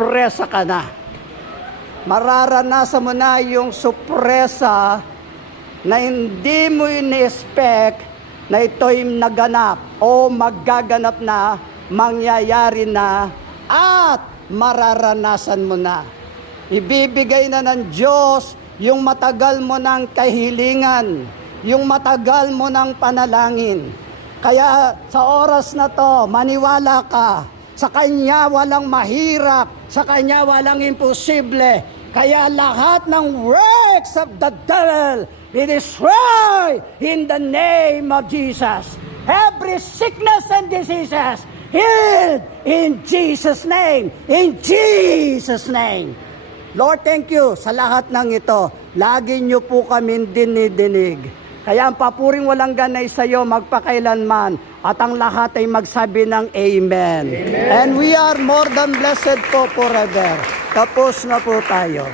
sorpresa ka na. Mararanasan mo na yung sorpresa na hindi mo in-expect na ito'y naganap o maggaganap na, mangyayari na, at mararanasan mo na. Ibibigay na ng Diyos yung matagal mo ng kahilingan, yung matagal mo ng panalangin. Kaya sa oras na to, maniwala ka, sa Kanya walang mahirap, sa Kanya walang imposible. Kaya lahat ng works of the devil, be destroyed in the name of Jesus. Every sickness and diseases, healed in Jesus' name. In Jesus' name. Lord, thank you sa lahat ng ito. Lagi niyo po kami dinidinig. Kaya ang papuring walang ganay sa iyo magpakailanman at ang lahat ay magsabi ng Amen. Amen. And we are more than blessed po forever. Tapos na po tayo.